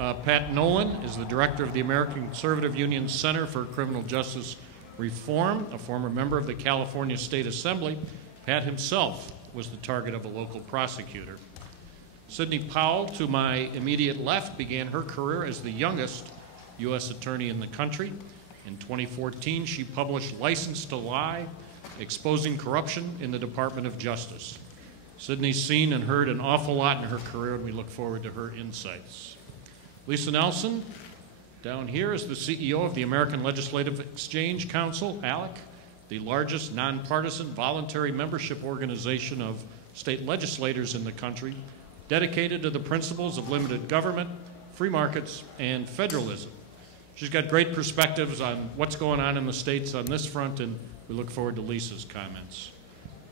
Pat Nolan is the director of the American Conservative Union Center for Criminal Justice Reform, a former member of the California State Assembly. Pat himself was the target of a local prosecutor. Sidney Powell, to my immediate left, began her career as the youngest U.S. attorney in the country. In 2014, she published License to Lie, Exposing Corruption in the Department of Justice. Sidney's seen and heard an awful lot in her career, and we look forward to her insights. Lisa Nelson, down here, is the CEO of the American Legislative Exchange Council, ALEC, the largest nonpartisan voluntary membership organization of state legislators in the country, dedicated to the principles of limited government, free markets, and federalism. She's got great perspectives on what's going on in the states on this front, and we look forward to Lisa's comments.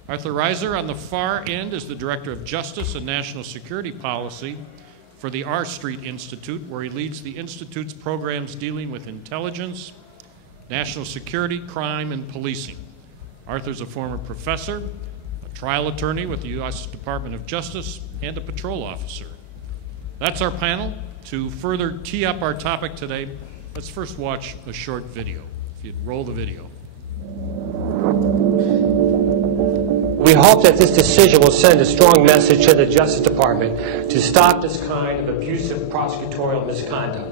Arthur Reiser, on the far end, is the Director of Justice and National Security Policy for the R Street Institute, where he leads the Institute's programs dealing with intelligence, national security, crime, and policing. Arthur's a former professor, a trial attorney with the U.S. Department of Justice, and a patrol officer. That's our panel. To further tee up our topic today, let's first watch a short video. If you'd roll the video. We hope that this decision will send a strong message to the Justice Department to stop this kind of abusive prosecutorial misconduct.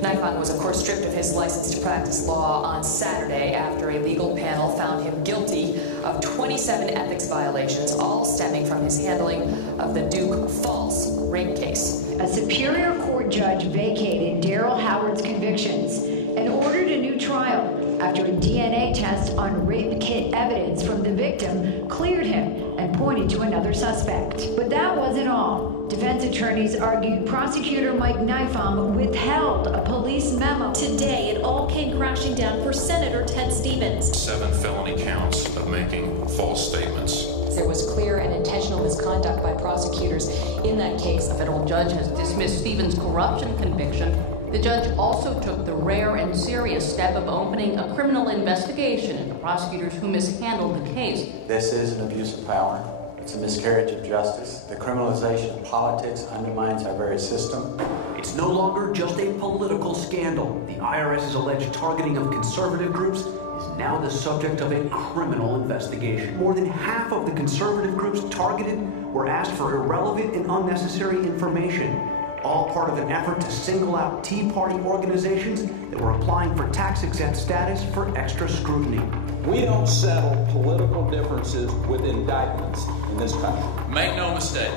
Nifon was, of course, stripped of his license to practice law on Saturday after a legal panel found him guilty of 27 ethics violations, all stemming from his handling of the Duke false rape case. A Superior Court judge vacated Daryl Howard's convictions and ordered a new trial after a DNA test on rape kit evidence from the victim cleared him and pointed to another suspect. But that wasn't all. Defense attorneys argued Prosecutor Mike Nifon withheld a police memo. Today, it all came crashing down for Senator Ted Stevens. 7 felony counts of making false statements. There was clear and intentional misconduct by prosecutors in that case. A federal judge has dismissed Stevens' corruption conviction. The judge also took the rare and serious step of opening a criminal investigation into prosecutors who mishandled the case. This is an abuse of power. It's a miscarriage of justice. The criminalization of politics undermines our very system. It's no longer just a political scandal. The IRS's alleged targeting of conservative groups is now the subject of a criminal investigation. More than half of the conservative groups targeted were asked for irrelevant and unnecessary information, all part of an effort to single out Tea Party organizations that were applying for tax-exempt status for extra scrutiny. We don't settle political differences with indictments in this country. Make no mistake,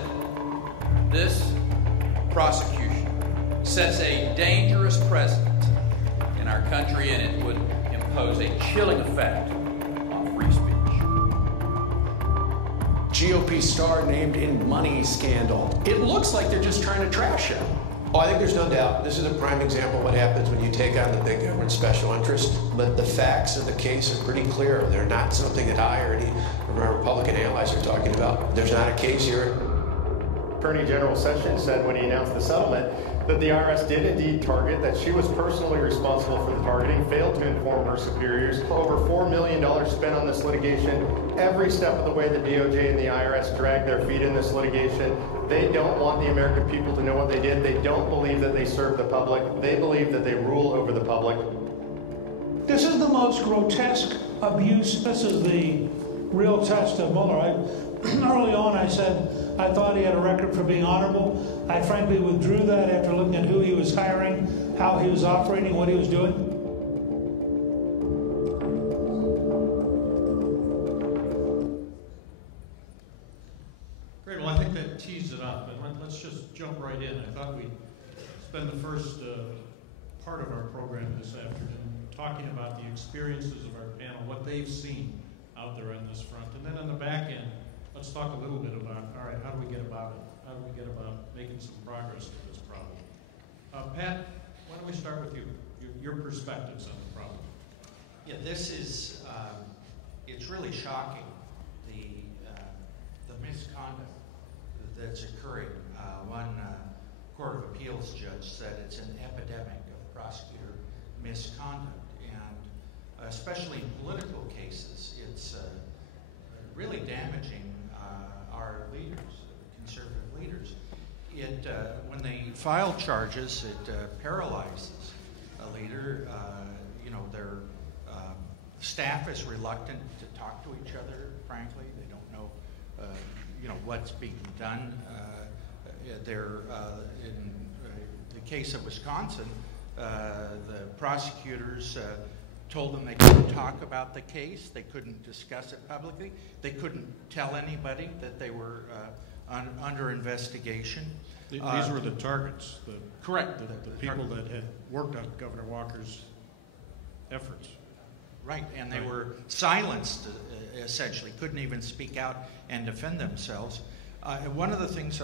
this prosecution sets a dangerous precedent in our country, and it would impose a chilling effect on free speech. GOP star named in money scandal. It looks like they're just trying to trash him. Oh, I think there's no doubt. This is a prime example of what happens when you take on the big government special interest. But the facts of the case are pretty clear. They're not something that I or any of our Republican allies are talking about. There's not a case here. Attorney General Sessions said when he announced the settlement that the IRS did indeed target, that she was personally responsible for the targeting, failed to inform her superiors. Over $4 million spent on this litigation. Every step of the way, the DOJ and the IRS dragged their feet in this litigation. They don't want the American people to know what they did. They don't believe that they serve the public. They believe that they rule over the public. This is the most grotesque abuse. This is the real test of Mueller. Early on, I said I thought he had a record for being honorable. I frankly withdrew that after looking at who he was hiring, how he was operating, what he was doing. Great. Well, I think that tees it up, and let's just jump right in. I thought we'd spend the first part of our program this afternoon talking about the experiences of our panel, what they've seen out there on this front, and then on the back end, let's talk a little bit about, all right, how do we get about it? How do we get about making some progress with this problem? Pat, why don't we start with you, your perspectives on the problem? Yeah, this is, it's really shocking, the misconduct that's occurring. One Court of Appeals judge said it's an epidemic of prosecutor misconduct, and especially in political cases, it's really damaging our leaders, conservative leaders. when they file charges, it paralyzes a leader. Their staff is reluctant to talk to each other, frankly. They don't know, what's being done. In the case of Wisconsin, the prosecutors told them they couldn't talk about the case. They couldn't discuss it publicly. They couldn't tell anybody that they were under investigation. These were the targets. Correct. The people that had worked on Governor Walker's efforts. Right, and they were silenced, essentially, couldn't even speak out and defend themselves. One of the things...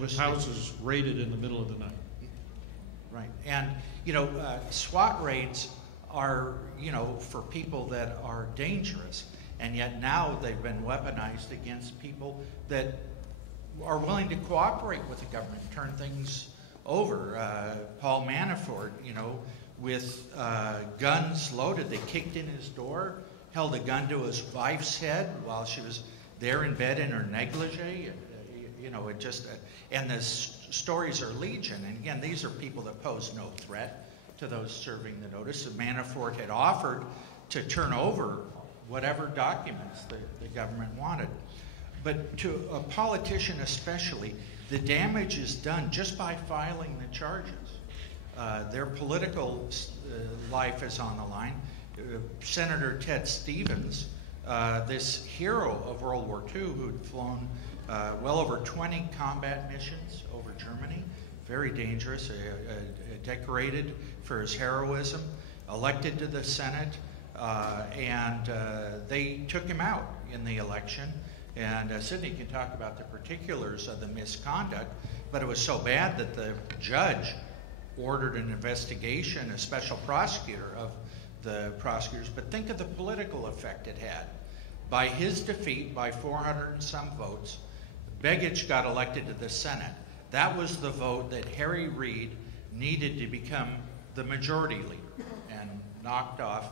With houses raided in the middle of the night. Right, and, SWAT raids are, for people that are dangerous, and yet now they've been weaponized against people that are willing to cooperate with the government, turn things over. Paul Manafort, with guns loaded, they kicked in his door, held a gun to his wife's head while she was there in bed in her negligee. And the stories are legion. And again, these are people that pose no threat to those serving the notice. Manafort had offered to turn over whatever documents the government wanted. But to a politician especially, the damage is done just by filing the charges. Their political life is on the line. Senator Ted Stevens, this hero of World War II who'd flown well over 20 combat missions over Germany, very dangerous, decorated for his heroism, elected to the Senate, and they took him out in the election. And Sidney can talk about the particulars of the misconduct, but it was so bad that the judge ordered an investigation, a special prosecutor of the prosecutors. But think of the political effect it had. By his defeat, by 400 and some votes, Begich got elected to the Senate. That was the vote that Harry Reid needed to become the majority leader and knocked off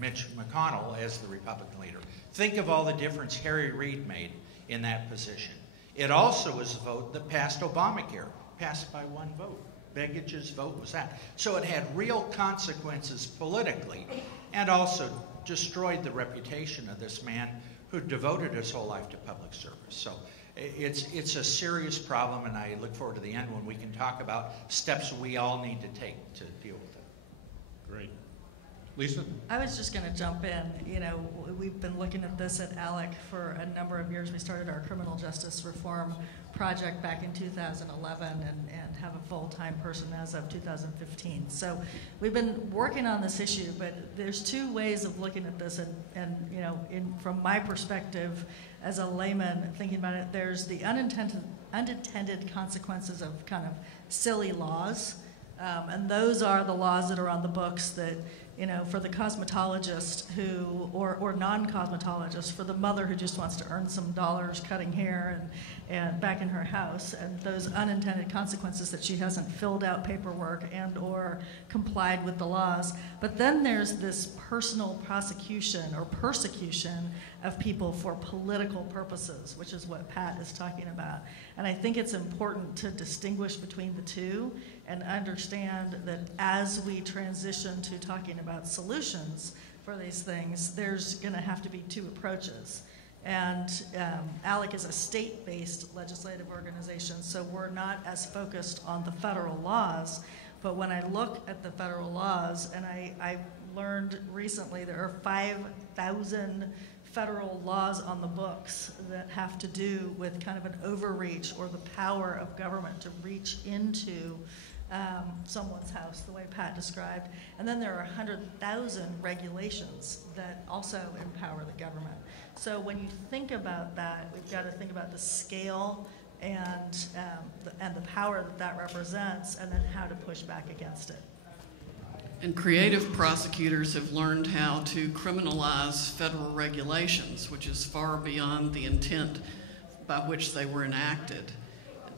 Mitch McConnell as the Republican leader. Think of all the difference Harry Reid made in that position. It also was a vote that passed Obamacare, passed by one vote. Begich's vote was that. So it had real consequences politically and also destroyed the reputation of this man who devoted his whole life to public service. So it's a serious problem, and I look forward to the end when we can talk about steps we all need to take to deal with it. Great. Lisa? I was just going to jump in. We've been looking at this at ALEC for a number of years. We started our criminal justice reform project back in 2011 and have a full-time person as of 2015. So we've been working on this issue, but there's two ways of looking at this. And from my perspective as a layman thinking about it, there's the unintended consequences of kind of silly laws. And those are the laws that are on the books that, for the cosmetologist or non-cosmetologist, for the mother who just wants to earn some dollars cutting hair and back in her house, and those unintended consequences that she hasn't filled out paperwork and or complied with the laws. But then there's this personal prosecution or persecution of people for political purposes, which is what Pat is talking about. And I think it's important to distinguish between the two and understand that as we transition to talking about solutions for these things, there's going to have to be two approaches. And ALEC is a state-based legislative organization, so we're not as focused on the federal laws. But when I look at the federal laws, and I learned recently there are 5,000 federal laws on the books that have to do with kind of an overreach or the power of government to reach into someone's house, the way Pat described. And then there are 100,000 regulations that also empower the government. So when you think about that, we've got to think about the scale and the power that represents, and then how to push back against it. And creative prosecutors have learned how to criminalize federal regulations, which is far beyond the intent by which they were enacted.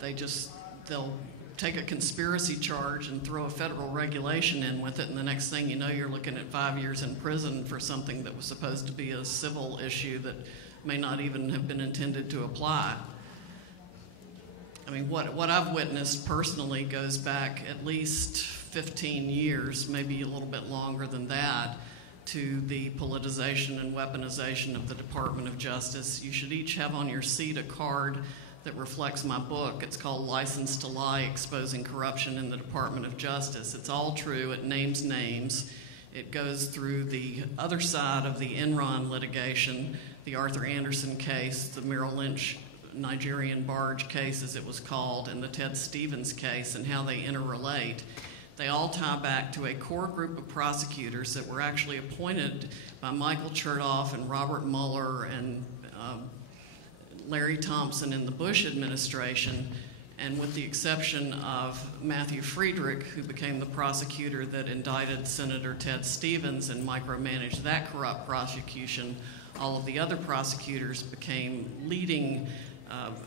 They'll take a conspiracy charge and throw a federal regulation in with it, and the next thing you know, you're looking at 5 years in prison for something that was supposed to be a civil issue that may not even have been intended to apply. I mean, what I've witnessed personally goes back at least 15 years, maybe a little bit longer than that, to the politicization and weaponization of the Department of Justice. You should each have on your seat a card that reflects my book. It's called License to Lie, Exposing Corruption in the Department of Justice. It's all true. It names names. It goes through the other side of the Enron litigation, the Arthur Anderson case, the Merrill Lynch Nigerian barge case, as it was called, and the Ted Stevens case, and how they interrelate. They all tie back to a core group of prosecutors that were actually appointed by Michael Chertoff and Robert Mueller and Larry Thompson in the Bush administration, and with the exception of Matthew Friedrich, who became the prosecutor that indicted Senator Ted Stevens and micromanaged that corrupt prosecution, all of the other prosecutors became leading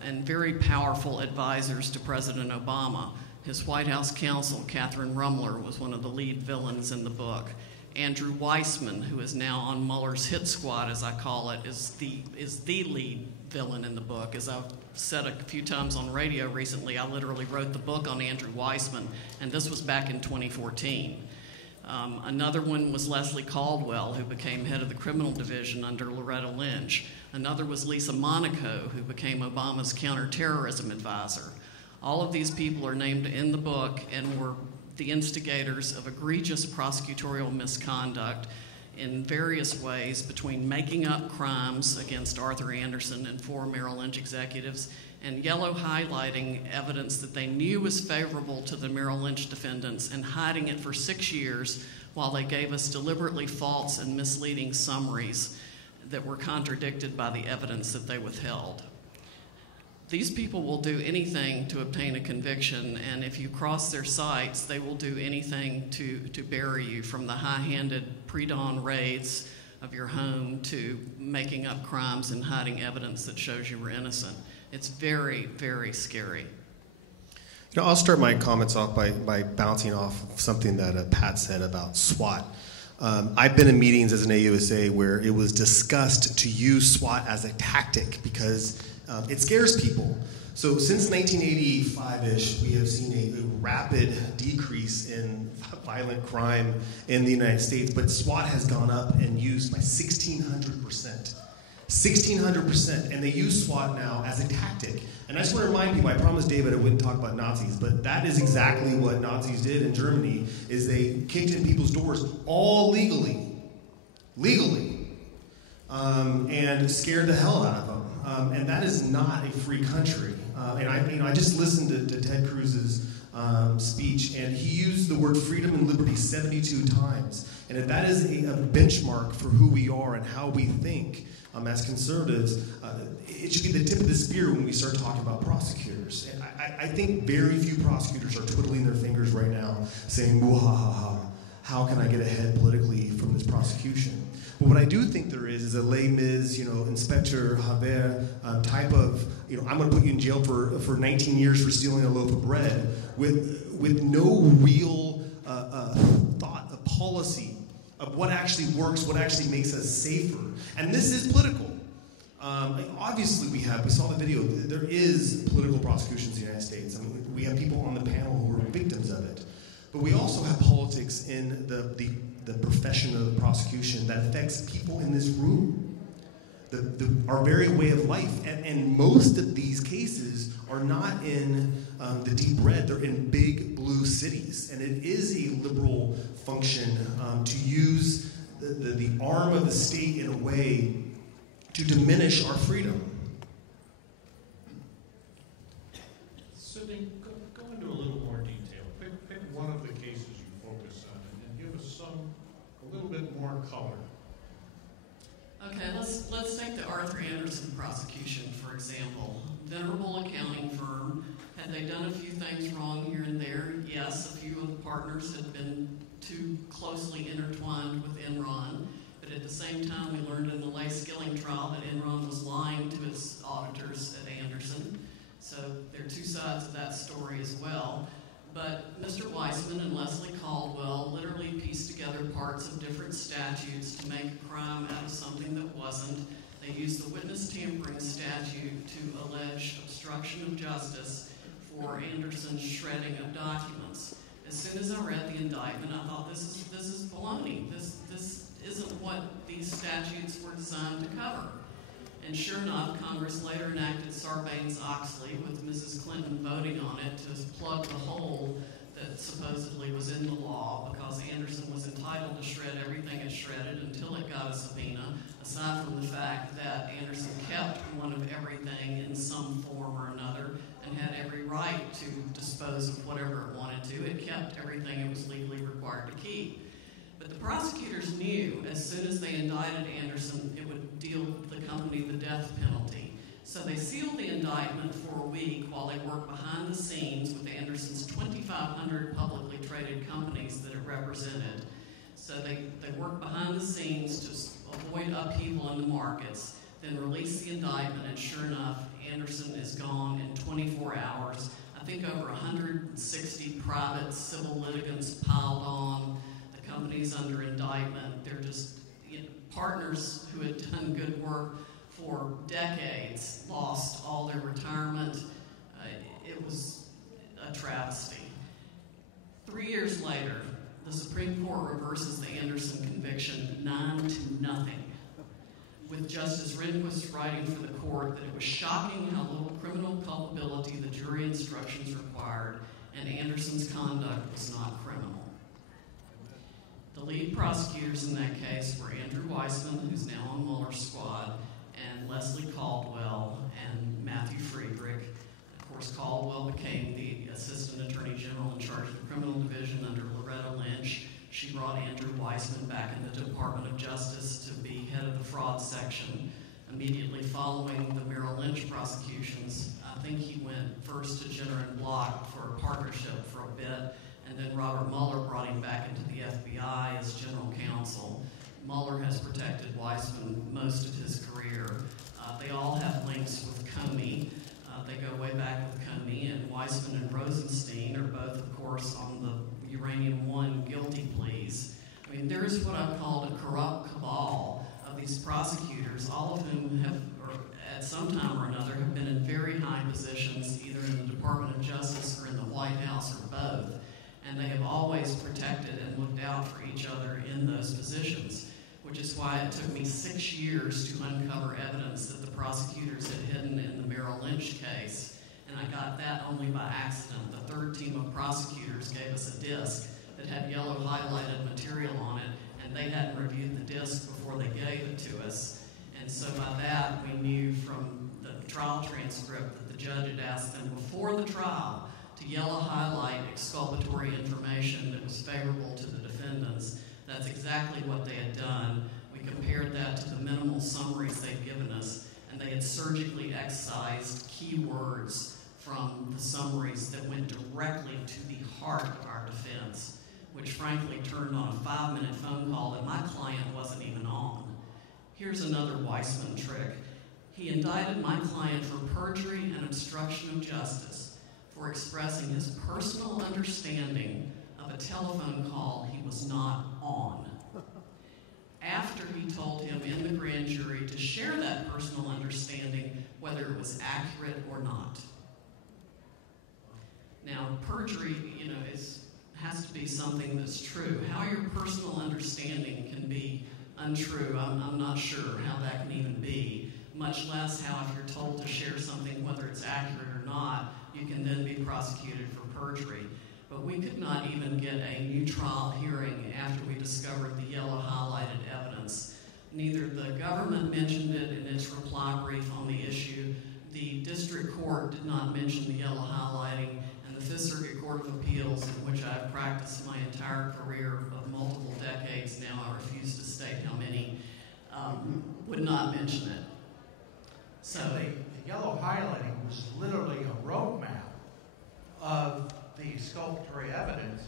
and very powerful advisors to President Obama. His White House counsel, Catherine Rumler, was one of the lead villains in the book. Andrew Weissman, who is now on Mueller's hit squad, as I call it, is the lead villain in the book. As I've said a few times on radio recently, I literally wrote the book on Andrew Weissman, and this was back in 2014. Another one was Leslie Caldwell, who became head of the criminal division under Loretta Lynch. Another was Lisa Monaco, who became Obama's counterterrorism advisor. All of these people are named in the book and were the instigators of egregious prosecutorial misconduct in various ways, between making up crimes against Arthur Anderson and 4 Merrill Lynch executives and yellow highlighting evidence that they knew was favorable to the Merrill Lynch defendants and hiding it for 6 years while they gave us deliberately false and misleading summaries that were contradicted by the evidence that they withheld. These people will do anything to obtain a conviction, and if you cross their sites, they will do anything to bury you, from the high-handed pre-dawn raids of your home to making up crimes and hiding evidence that shows you were innocent. It's very, very scary. You know, I'll start my comments off by bouncing off something that Pat said about SWAT. I've been in meetings as an AUSA where it was discussed to use SWAT as a tactic because it scares people. So since 1985-ish, we have seen a rapid decrease in violent crime in the United States, but SWAT has gone up and used by 1,600%. 1,600%, and they use SWAT now as a tactic. And I just want to remind people, I promised David I wouldn't talk about Nazis, but that is exactly what Nazis did in Germany, is they kicked in people's doors, all legally, and scared the hell out of them. And that is not a free country. And I just listened to Ted Cruz's speech, and he used the word freedom and liberty 72 times. And if that is a benchmark for who we are and how we think as conservatives, it should be the tip of the spear when we start talking about prosecutors. And I think very few prosecutors are twiddling their fingers right now saying, "Wah-ha-ha, how can I get ahead politically from this prosecution?" But what I do think there is a Les Mis, Inspector Javert type of, I'm going to put you in jail for 19 years for stealing a loaf of bread, with no real thought of policy of what actually works, what actually makes us safer. And this is political. Obviously we saw the video, there is political prosecutions in the United States. I mean, we have people on the panel who are victims of it. But we also have politics in the profession of the prosecution that affects people in this room, our very way of life. And most of these cases are not in the deep red, they're in big blue cities. And it is a liberal function to use the arm of the state in a way to diminish our freedom. Sidney, go into a little more detail. Pick one of the cases you focus on and give us a little bit more color. Okay, let's take the Arthur Anderson prosecution, for example. Venerable accounting firm. Had they done a few things wrong here and there? Yes, a few of the partners had been too closely intertwined with Enron. But at the same time, we learned in the Leigh Skilling trial that Enron was lying to its auditors at Anderson. So there are two sides of that story as well. But Mr. Weissman and Leslie Caldwell literally pieced together parts of different statutes to make a crime out of something that wasn't. They used the witness tampering statute to allege obstruction of justice for Anderson's shredding of documents. As soon as I read the indictment, I thought, this is baloney. This isn't what these statutes were designed to cover. And sure enough, Congress later enacted Sarbanes-Oxley, with Mrs. Clinton voting on it to plug the hole that supposedly was in the law, because Anderson was entitled to shred everything it shredded until it got a subpoena, aside from the fact that Anderson kept one of everything in some form or another and had every right to dispose of whatever it wanted to. It kept everything it was legally required to keep. But the prosecutors knew as soon as they indicted Anderson, it would deal the company the death penalty. So they sealed the indictment for a week while they worked behind the scenes with Anderson's 2,500 publicly traded companies that it represented. So they worked behind the scenes to avoid upheaval in the markets, then released the indictment, and sure enough, Anderson is gone in 24 hours. I think over 160 private civil litigants piled on. The company's under indictment. They're just partners who had done good work for decades, lost all their retirement. It was a travesty. 3 years later, the Supreme Court reverses the Anderson conviction 9-0, with Justice Rehnquist writing for the court that it was shocking how little criminal culpability the jury instructions required, and Anderson's conduct was not criminal. The lead prosecutors in that case were Andrew Weissman, who's now on Mueller's squad, and Leslie Caldwell and Matthew Friedrich. Of course, Caldwell became the Assistant Attorney General in charge of the Criminal Division under Loretta Lynch. She brought Andrew Weissman back in the Department of Justice to be head of the fraud section. Immediately following the Merrill Lynch prosecutions, I think he went first to Jenner and Block for a partnership for a bit, and then Robert Mueller brought him back into the FBI as general counsel. Mueller has protected Weissman most of his career. They all have links with Comey. They go way back with Comey, and Weissman and Rosenstein are both, of course, on the Uranium One guilty pleas. I mean, there's what I've called a corrupt cabal of these prosecutors, all of whom have, or at some time or another, have been in very high positions, either in the Department of Justice or in the White House or both. And they have always protected and looked out for each other in those positions, which is why it took me 6 years to uncover evidence that the prosecutors had hidden in the Merrill Lynch case. And I got that only by accident. The third team of prosecutors gave us a disc that had yellow highlighted material on it, and they hadn't reviewed the disc before they gave it to us. And so by that, we knew from the trial transcript that the judge had asked them before the trial to yellow highlight exculpatory information that was favorable to the defendants. That's exactly what they had done. We compared that to the minimal summaries they'd given us, and they had surgically excised keywords from the summaries that went directly to the heart of our defense, which frankly turned on a 5-minute phone call that my client wasn't even on. Here's another Weissman trick. He indicted my client for perjury and obstruction of justice for expressing his personal understanding of a telephone call he was not on, after he told him in the grand jury to share that personal understanding, whether it was accurate or not. Now, perjury, has to be something that's true. How your personal understanding can be untrue, I'm not sure how that can even be, much less how if you're told to share something, whether it's accurate or not, you can then be prosecuted for perjury. But we could not even get a new trial hearing after we discovered the yellow highlighted evidence. Neither the government mentioned it in its reply brief on the issue, the district court did not mention the yellow highlighting, and the Fifth Circuit Court of Appeals, in which I've practiced my entire career of multiple decades now, I refuse to state how many, would not mention it. So the yellow highlighting was literally a roadmap of the exculpatory evidence,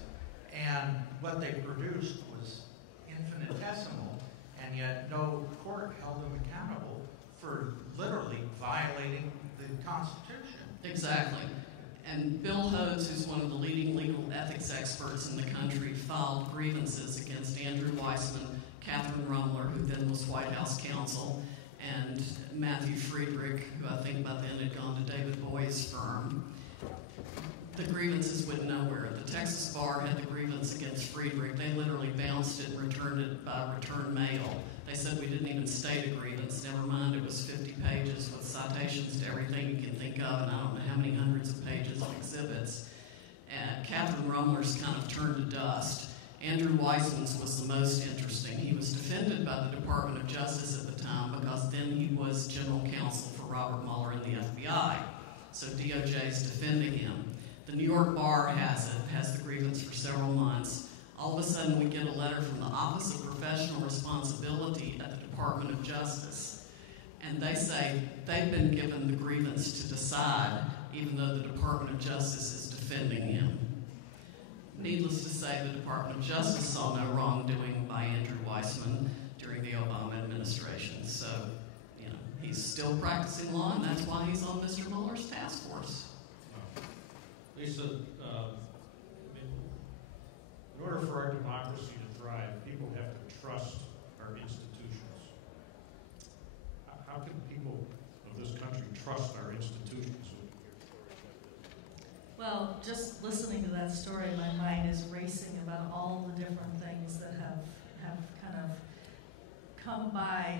and what they produced was infinitesimal, and yet no court held them accountable for literally violating the Constitution. Exactly. And Bill Hodes, who's one of the leading legal ethics experts in the country, filed grievances against Andrew Weissman, Catherine Rumler, who then was White House counsel, and Matthew Friedrich, who I think by then had gone to David Boy's firm. the grievances went nowhere. The Texas bar had the grievance against Friedrich. They literally bounced it and returned it by return mail. They said we didn't even state a grievance. Never mind, it was 50 pages with citations to everything you can think of, and I don't know how many hundreds of pages of exhibits. And Catherine Rumler's kind of turned to dust. Andrew Weissman's was the most interesting. He was defended by the Department of Justice at the time because then he was general counsel for Robert Mueller and the FBI. So DOJ is defending him. The New York bar has the grievance for several months. All of a sudden we get a letter from the Office of Professional Responsibility at the Department of Justice. And they say they've been given the grievance to decide, even though the Department of Justice is defending him. Needless to say, the Department of Justice saw no wrongdoing by Andrew Weissman during the Obama administration. So, he's still practicing law, and that's why he's on Mr. Mueller's task force. Lisa, in order for our democracy to thrive, people have to trust our institutions. How can people of this country trust our institutions? Well, just listening to that story, my mind is racing about all the different things that have kind of come by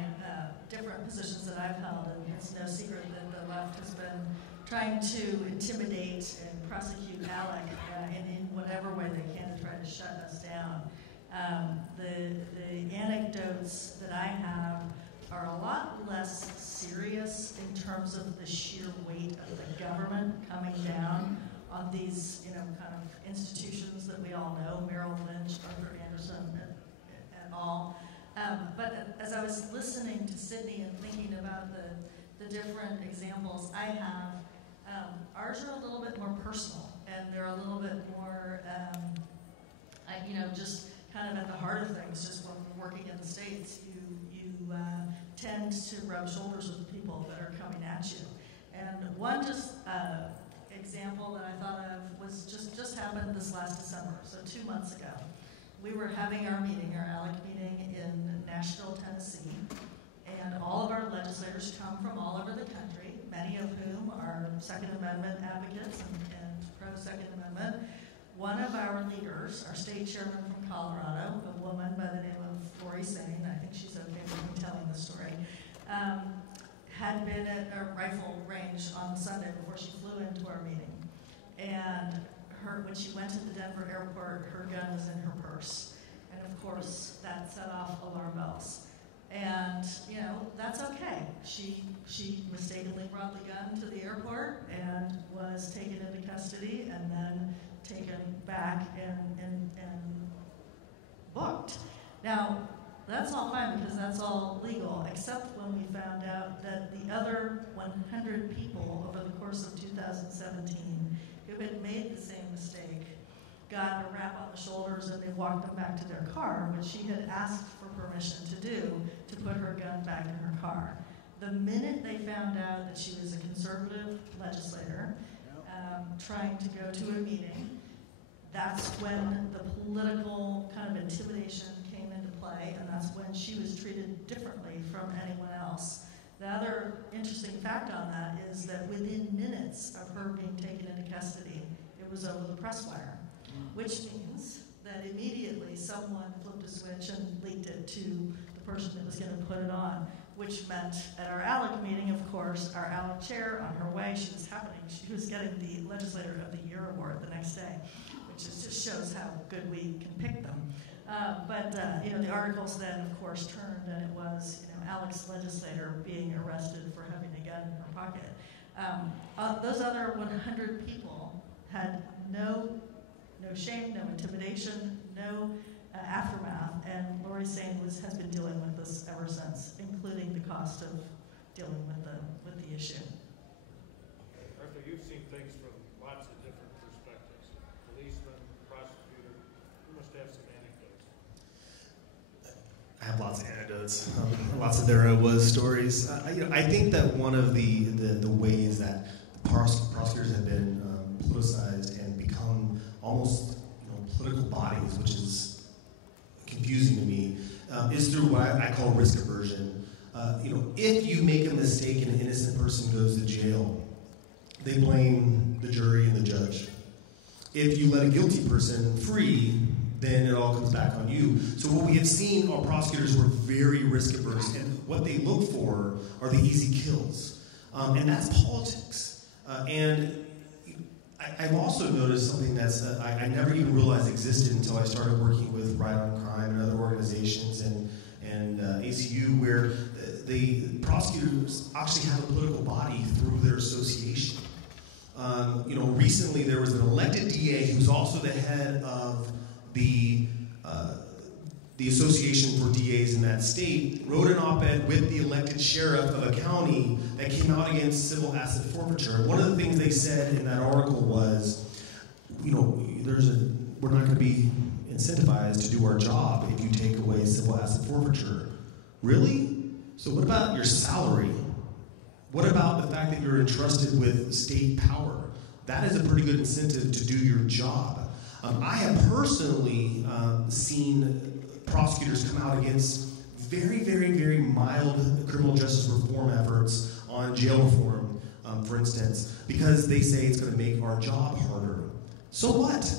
different positions that I've held, and it's no secret that the left has been trying to intimidate and prosecute ALEC in whatever way they can to try to shut us down. The anecdotes that I have are a lot less serious in terms of the sheer weight of the government coming down on these, kind of institutions that we all know, Merrill Lynch, Arthur Anderson, and all. But as I was listening to Sidney and thinking about the different examples I have, ours are a little bit more personal, and they're a little bit more, just kind of at the heart of things. Just when we're working in the States, you tend to rub shoulders with the people that are coming at you. And one example that I thought of was just happened this last December, so 2 months ago. We were having our ALEC meeting in Nashville, Tennessee, and all of our legislators come from all over the country, many of whom are Second Amendment advocates and pro-Second Amendment. One of our leaders, our state chairman from Colorado, a woman by the name of Lori Sane, I think she's okay with me telling the story, had been at a rifle range on Sunday before she flew into our meeting. And when she went to the Denver airport, her gun was in her purse. And of course, that set off alarm bells. And, that's okay. She mistakenly brought the gun to the airport and was taken into custody and then taken back and booked. Now, that's all fine because that's all legal, except when we found out that the other 100 people over the course of 2017 who had made the same mistake got a rap on the shoulders and they walked them back to their car, which she had asked for permission to do to put her gun back in her car. The minute they found out that she was a conservative legislator trying to go to a meeting, that's when the political kind of intimidation came into play, and that's when she was treated differently from anyone else. The other interesting fact on that is that within minutes of her being taken into custody, it was over the press wire, which means that immediately someone flipped a switch and leaked it to the person that was going to put it on, which meant at our ALEC meeting, of course, our ALEC chair, on her way, she was getting the Legislator of the Year award the next day, which just shows how good we can pick them. But the articles then, of course, turned, and it was ALEC's legislator being arrested for having a gun in her pocket. Those other 100 people had no shame, no intimidation, no aftermath, and Lori Sane has been dealing with this ever since, including the cost of dealing with the issue. Arthur, you've seen things from lots of different perspectives. Policeman, prosecutor, you must have some anecdotes. I have lots of anecdotes. Lots of there was stories. I think that one of the ways that prosecutors have been politicized and become almost political bodies, which is confusing to me, is through what I call risk aversion. If you make a mistake and an innocent person goes to jail, they blame the jury and the judge. If you let a guilty person free, then it all comes back on you. So what we have seen are prosecutors who are very risk averse, and what they look for are the easy kills. And that's politics. And I've also noticed something that's I never even realized existed until I started working with Right on Crime and other organizations and ACU, where the prosecutors actually have a political body through their association. Recently there was an elected DA who's also the head of the Association for DAs in that state, wrote an op-ed with the elected sheriff of a county that came out against civil asset forfeiture. And one of the things they said in that article was, we're not going to be incentivized to do our job if you take away civil asset forfeiture. Really? So what about your salary? What about the fact that you're entrusted with state power? That is a pretty good incentive to do your job. I have personally seen prosecutors come out against very, very, very mild criminal justice reform efforts on jail reform, for instance, because they say it's going to make our job harder. So what?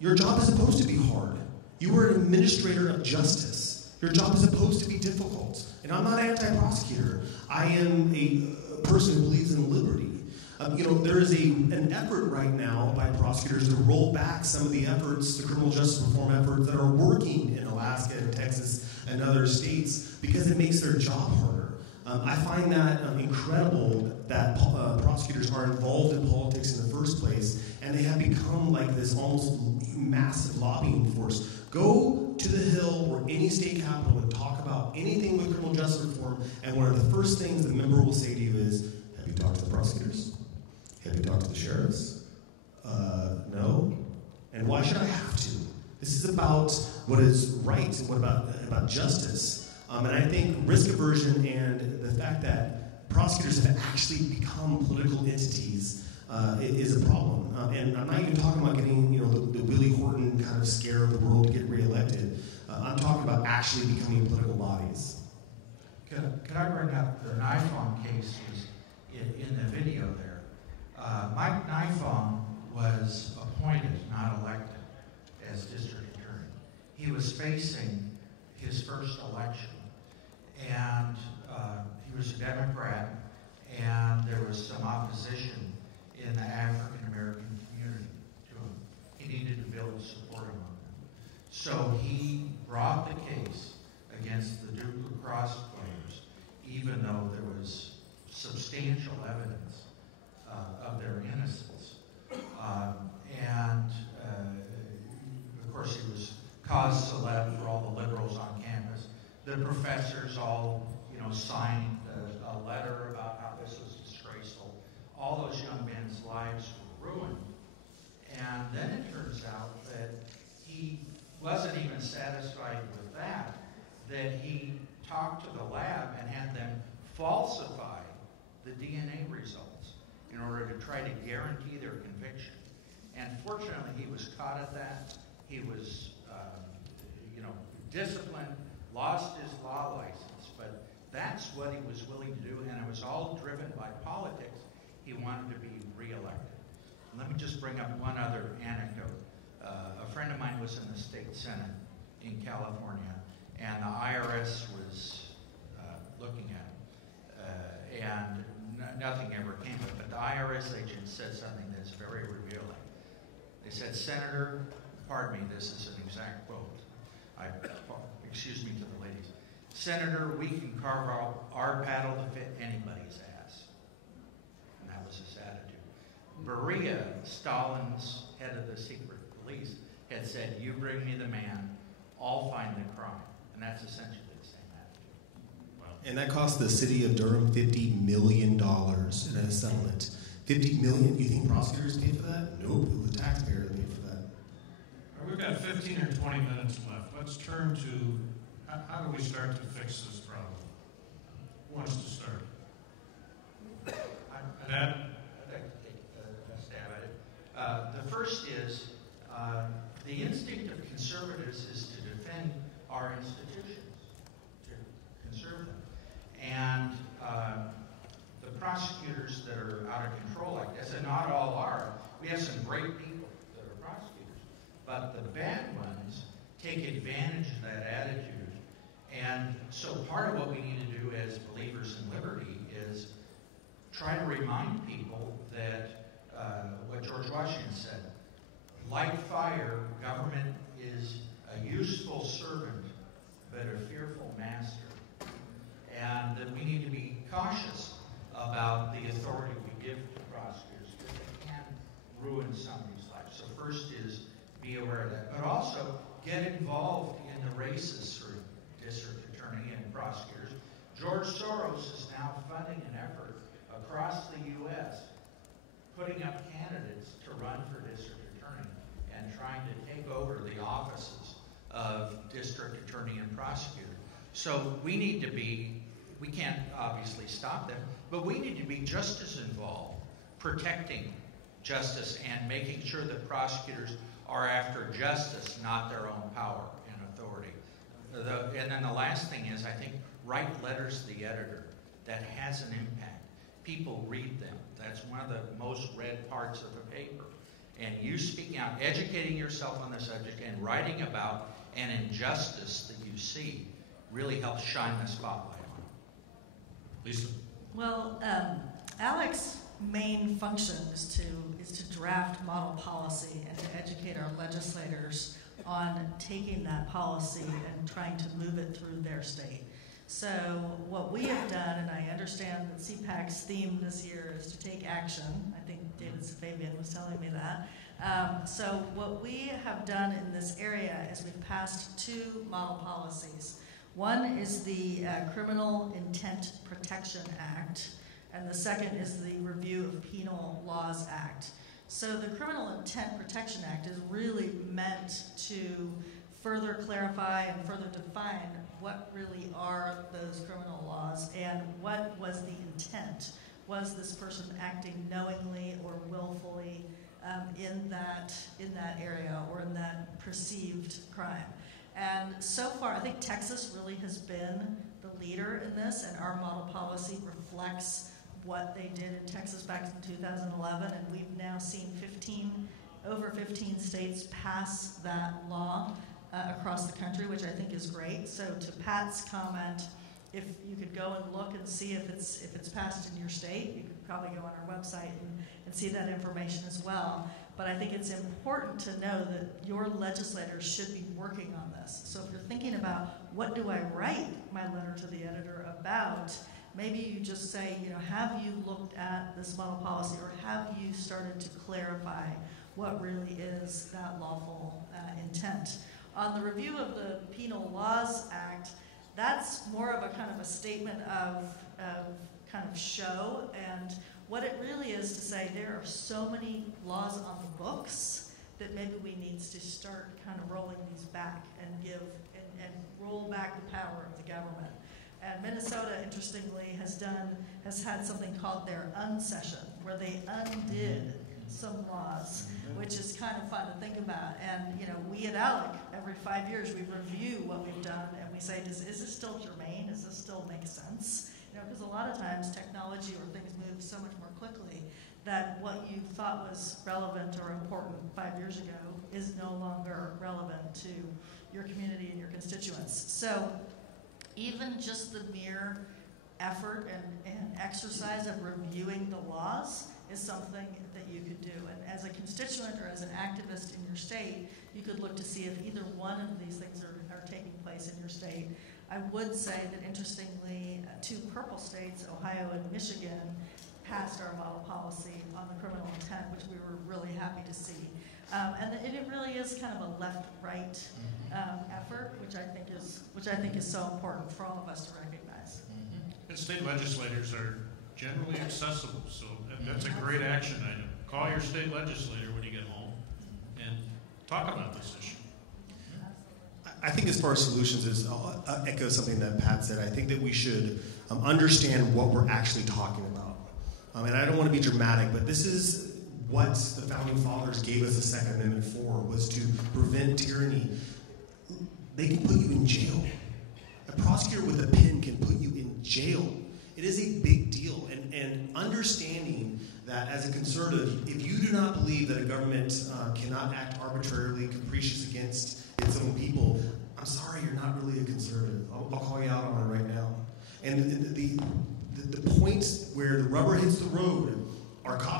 Your job is supposed to be hard. You are an administrator of justice. Your job is supposed to be difficult. And I'm not an anti-prosecutor. I am a person who believes in liberty. There is an effort right now by prosecutors to roll back some of the efforts, the criminal justice reform efforts that are working in Alaska and Texas and other states because it makes their job harder. I find that incredible that prosecutors are involved in politics in the first place, and they have become like this almost massive lobbying force. Go to the Hill or any state capital and talk about anything with criminal justice reform, and one of the first things the member will say to you is, have you talked to the prosecutors? Have you talked to the sheriffs? No. And why should I have to? This is about what is right and what about justice. And I think risk aversion and the fact that prosecutors have actually become political entities is a problem. And I'm not even talking about getting the Willie Horton kind of scare of the world to get reelected. I'm talking about actually becoming political bodies. Could I bring up the Nifong case was in the video there? Mike Nifong was appointed, not elected, as district attorney. He was facing his first election, and he was a Democrat, and there was some opposition in the African American community to him. He needed to build support among them. So he brought the case against the Duke lacrosse players, even though there was substantial evidence of their innocence. Of course, he was cause celeb for all the liberals on campus. The professors all, signed a letter about how this was disgraceful. All those young men's lives were ruined. And then it turns out that he wasn't even satisfied with that he talked to the lab and had them falsify the DNA results in order to try to guarantee their conviction. And fortunately, he was caught at that. He was, disciplined, lost his law license, but that's what he was willing to do, and it was all driven by politics. He wanted to be reelected. Let me just bring up one other anecdote. A friend of mine was in the state senate in California, and the IRS was looking at him, and nothing ever came of it. But the IRS agent said something that's very revealing. They said, Senator, pardon me, this is an exact quote. Excuse me to the ladies. Senator, we can carve our paddle to fit anybody's ass. And that was his attitude. Beria, Stalin's head of the secret police, had said, you bring me the man, I'll find the crime. And that's essentially the same attitude. Wow. And that cost the city of Durham $50 million in a settlement. $50 million? You think prosecutors paid for that? Nope, it was the taxpayer that paid for that. We've got 15 or 20 minutes left. Let's turn to how do we start to fix this problem? Who wants to start? I'd like to take a stab at it. The first is the instinct of conservatives is to defend our institutions, to conserve them. And the prosecutors that are out of control like this, and not all are, we have some great people that are prosecutors. bad ones take advantage of that attitude. And so part of what we need to do as believers in liberty is try to remind people that what George Washington said, like fire, government is a useful servant, but a fearful master. And that we need to be cautious about the authority we give to prosecutors, because they can ruin somebody's life. So first is be aware of that, but also get involved in the races for district attorney and prosecutors. George Soros is now funding an effort across the U.S. putting up candidates to run for district attorney and trying to take over the offices of district attorney and prosecutor. So we need to be, we can't obviously stop them, but we need to be just as involved protecting justice and making sure that prosecutors are after justice, not their own power and authority. And then the last thing is, I think, write letters to the editor. That has an impact. People read them. That's one of the most read parts of the paper. And you speaking out, educating yourself on the subject, and writing about an injustice that you see really helps shine the spotlight on it. Lisa? Well, Alec's main function is to draft model policy and to educate our legislators on taking that policy and trying to move it through their state. So what we have done, and I understand that CPAC's theme this year is to take action. I think David Safavian was telling me that. So what we have done in this area is we've passed 2 model policies. One is the Criminal Intent Protection Act, and the second is the Review of Penal Laws Act. So the Criminal Intent Protection Act is really meant to further clarify and further define what really are those criminal laws and what was the intent. Was this person acting knowingly or willfully in that area or in that perceived crime? And so far, I think Texas really has been the leader in this, and our model policy reflects what they did in Texas back in 2011, and we've now seen over 15 states pass that law across the country, which I think is great. So to Pat's comment, if you could go and look and see if it's passed in your state, you could probably go on our website and see that information as well. But I think it's important to know that your legislators should be working on this. So if you're thinking about what do I write my letter to the editor about, maybe you just say, have you looked at this model policy, or have you started to clarify what really is that lawful intent? On the review of the Penal Laws Act, that's more of a kind of a statement of kind of show, and what it really is to say there are so many laws on the books that maybe we need to start kind of rolling these back and and roll back the power of the government. And Minnesota, interestingly, has had something called their unsession, where they undid some laws, which is kind of fun to think about. And we at ALEC, every 5 years, we review what we've done, and we say, is this still germane? Does this still make sense? Because a lot of times technology or things move so much more quickly that what you thought was relevant or important 5 years ago is no longer relevant to your community and your constituents. So even just the mere effort and exercise of reviewing the laws is something that you could do. And as a constituent or as an activist in your state, you could look to see if either one of these things are taking place in your state. I would say that, interestingly, 2 purple states, Ohio and Michigan, passed our model policy on the criminal intent, which we were really happy to see. And it really is kind of a left-right effort, which I think is so important for all of us to recognize. And state legislators are generally accessible, so that's a great action item. Call your state legislator when you get home and talk about this issue. I think as far as solutions is, I'll echo something that Pat said. I think that we should understand what we're actually talking about. And I don't want to be dramatic, but this is what the Founding Fathers gave us the Second Amendment for, was to prevent tyranny. They can put you in jail. A prosecutor with a pen can put you in jail. It is a big deal. And understanding that as a conservative, if you do not believe that a government cannot act arbitrarily, capricious against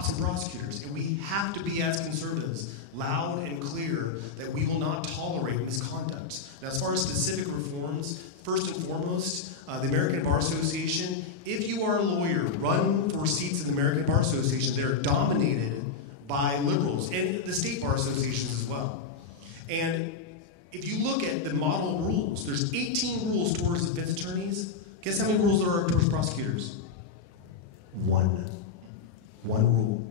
cops and prosecutors. And we have to be, as conservatives, loud and clear that we will not tolerate misconduct. Now, as far as specific reforms, first and foremost, the American Bar Association, if you are a lawyer, run for seats in the American Bar Association. They're dominated by liberals, and the state bar associations as well. And if you look at the model rules, there's 18 rules towards defense attorneys. Guess how many rules there are towards prosecutors? One rule.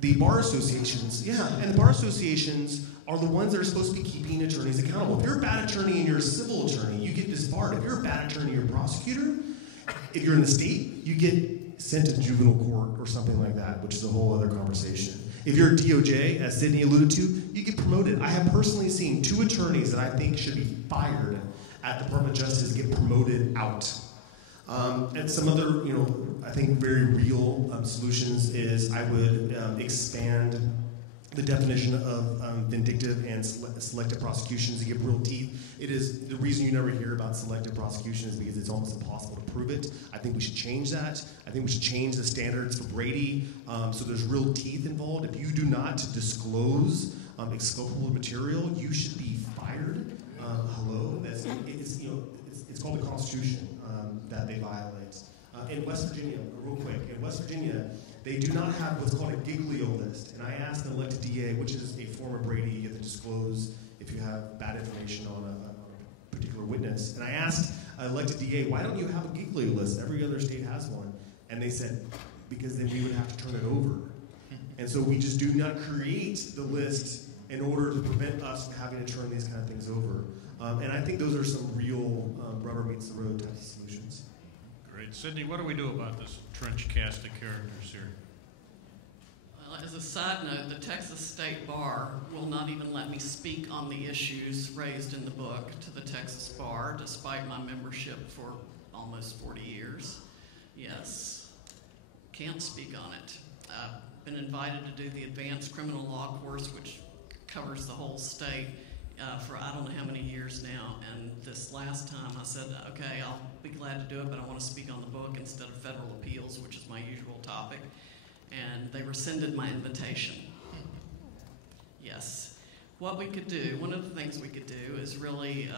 The bar associations, and the bar associations are the ones that are supposed to be keeping attorneys accountable. If you're a bad attorney and you're a civil attorney, you get disbarred. If you're a bad attorney and you're a prosecutor, if you're in the state, you get sent to juvenile court or something like that, which is a whole other conversation. If you're a DOJ, as Sidney alluded to, you get promoted. I have personally seen 2 attorneys that I think should be fired at the Department of Justice get promoted out. And some other, I think very real solutions is I would expand the definition of vindictive and selective prosecutions to give real teeth. It is the reason you never hear about selective prosecution is because it's almost impossible to prove it. I think we should change that. I think we should change the standards for Brady so there's real teeth involved. If you do not disclose exculpable material, you should be fired. Hello, it's called the Constitution that they violate. In West Virginia, real quick, in West Virginia, they do not have what's called a Giglio list. And I asked an elected DA, which is a form of Brady, you have to disclose if you have bad information on a particular witness. And I asked an elected DA, why don't you have a Giglio list? Every other state has one. And they said, because then we would have to turn it over. And so we just do not create the list in order to prevent us from having to turn these kind of things over. And I think those are some real rubber meets the road types of solutions. Great. Sidney, what do we do about this trench cast of characters here? Well, as a side note, the Texas State Bar will not even let me speak on the issues raised in the book to the Texas Bar, despite my membership for almost 40 years. Yes, can't speak on it. I've been invited to do the advanced criminal law course, which covers the whole state, for I don't know how many years now, and this last time I said, okay, I'll be glad to do it, but I want to speak on the book instead of federal appeals, which is my usual topic, and they rescinded my invitation. Yes. What we could do, one of the things we could do is really,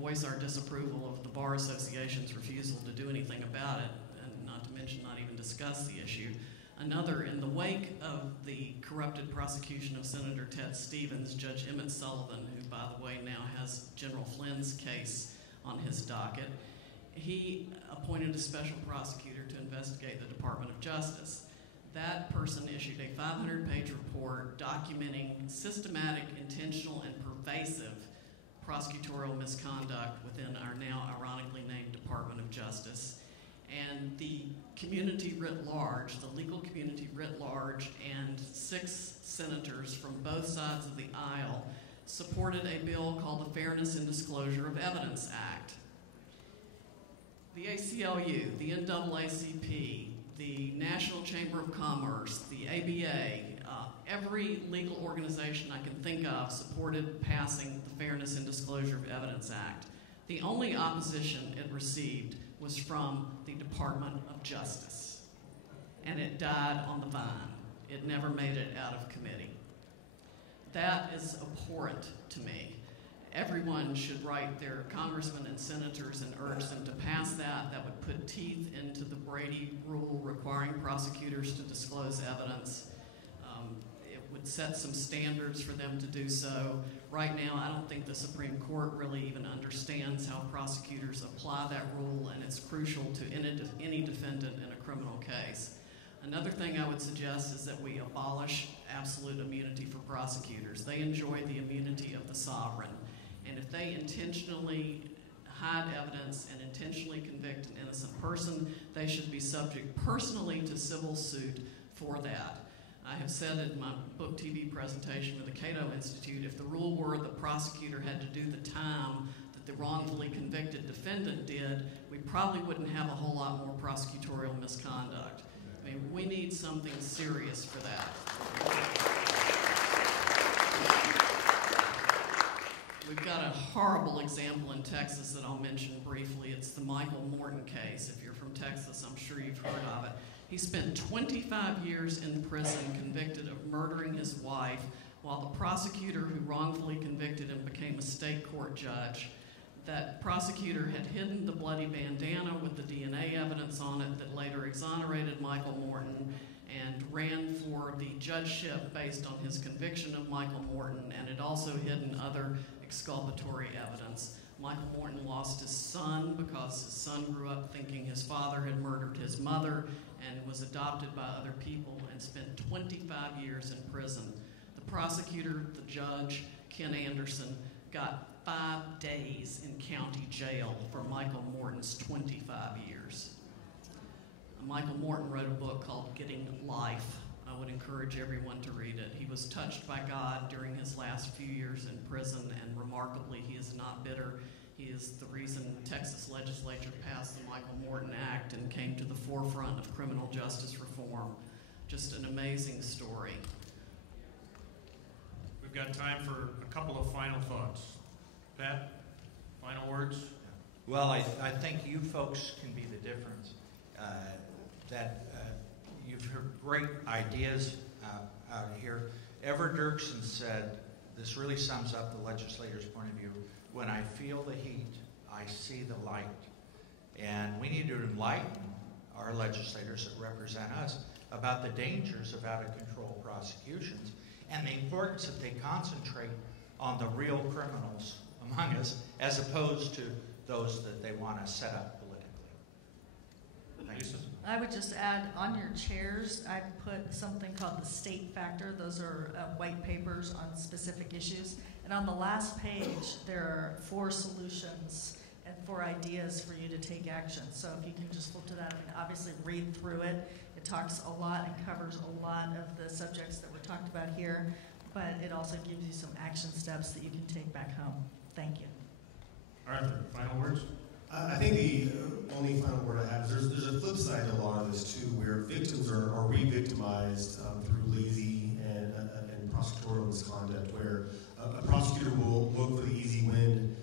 voice our disapproval of the Bar Association's refusal to do anything about it, and not to mention not even discuss the issue. Another, in the wake of the corrupted prosecution of Senator Ted Stevens, Judge Emmett Sullivan, who, by the way, now has General Flynn's case on his docket, he appointed a special prosecutor to investigate the Department of Justice. That person issued a 500-page report documenting systematic, intentional, and pervasive prosecutorial misconduct within our now ironically named Department of Justice. And the community writ large, the legal community writ large, and 6 senators from both sides of the aisle supported a bill called the Fairness and Disclosure of Evidence Act. The ACLU, the NAACP, the National Chamber of Commerce, the ABA, every legal organization I can think of supported passing the Fairness and Disclosure of Evidence Act. The only opposition it received was from the Department of Justice, and it died on the vine. It never made it out of committee. That is abhorrent to me. Everyone should write their congressmen and senators and urge them to pass that. That would put teeth into the Brady rule requiring prosecutors to disclose evidence. It would set some standards for them to do so. Right now, I don't think the Supreme Court really even understands how prosecutors apply that rule, and it's crucial to any defendant in a criminal case. Another thing I would suggest is that we abolish absolute immunity for prosecutors. They enjoy the immunity of the sovereign. And if they intentionally hide evidence and intentionally convict an innocent person, they should be subject personally to civil suit for that. I have said in my book TV presentation with the Cato Institute, if the rule were the prosecutor had to do the time that the wrongfully convicted defendant did, we probably wouldn't have a whole lot more prosecutorial misconduct. I mean, we need something serious for that. We've got a horrible example in Texas that I'll mention briefly. It's the Michael Morton case. If you're from Texas, I'm sure you've heard of it. He spent 25 years in prison convicted of murdering his wife, while the prosecutor who wrongfully convicted him became a state court judge. That prosecutor had hidden the bloody bandana with the DNA evidence on it that later exonerated Michael Morton, and ran for the judgeship based on his conviction of Michael Morton, and had also hidden other exculpatory evidence. Michael Morton lost his son because his son grew up thinking his father had murdered his mother and was adopted by other people, and spent 25 years in prison. The prosecutor, the judge, Ken Anderson, got 5 days in county jail for Michael Morton's 25 years. Michael Morton wrote a book called Getting Life. I would encourage everyone to read it. He was touched by God during his last few years in prison, and remarkably, he is not bitter. He is the reason the Texas legislature passed the Michael Morton Act and came to the forefront of criminal justice reform. Just an amazing story. We've got time for a couple of final thoughts. Pat, final words? Well, I think you folks can be the difference. You've heard great ideas out here. Ever Dirksen said, this really sums up the legislator's point of view, when I feel the heat, I see the light. And we need to enlighten our legislators that represent us about the dangers of out-of-control prosecutions and the importance that they concentrate on the real criminals among us as opposed to those that they want to set up politically. Thanks. I would just add, on your chairs, I put something called the state factor. Those are white papers on specific issues. And on the last page, there are 4 solutions and 4 ideas for you to take action. So if you can just flip to that, I mean, obviously read through it. It talks a lot and covers a lot of the subjects that were talked about here, but it also gives you some action steps that you can take back home. Thank you. Arthur, final words? I think the only final word I have is there's a flip side to a lot of this too, where victims are re-victimized through lazy and prosecutorial misconduct, where a prosecutor will look for the easy win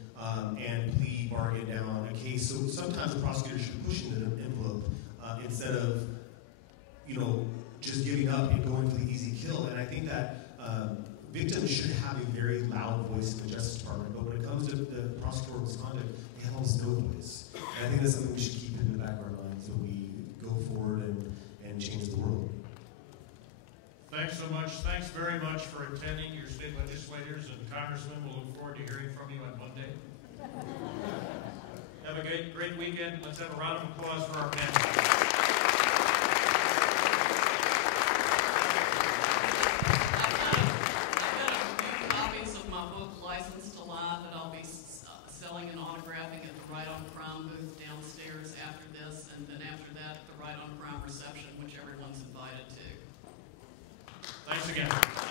and plea bargain down a case. So sometimes a prosecutor should push into an envelope instead of, just giving up and going for the easy kill. And I think that victims should have a very loud voice in the Justice Department, but when it comes to the prosecutorial misconduct, they have almost no voice. And I think that's something we should keep in the back of our minds when we go forward and change the world. Thanks so much. Thanks very much for attending. Your state legislators and congressmen will look forward to hearing from you on Monday. Have a great weekend. Let's have a round of applause for our panel. Licensed to Lie that I'll be selling and autographing at the Right on Crime booth downstairs after this, and then after that, the Right on Crime reception, which everyone's invited to. Thanks again.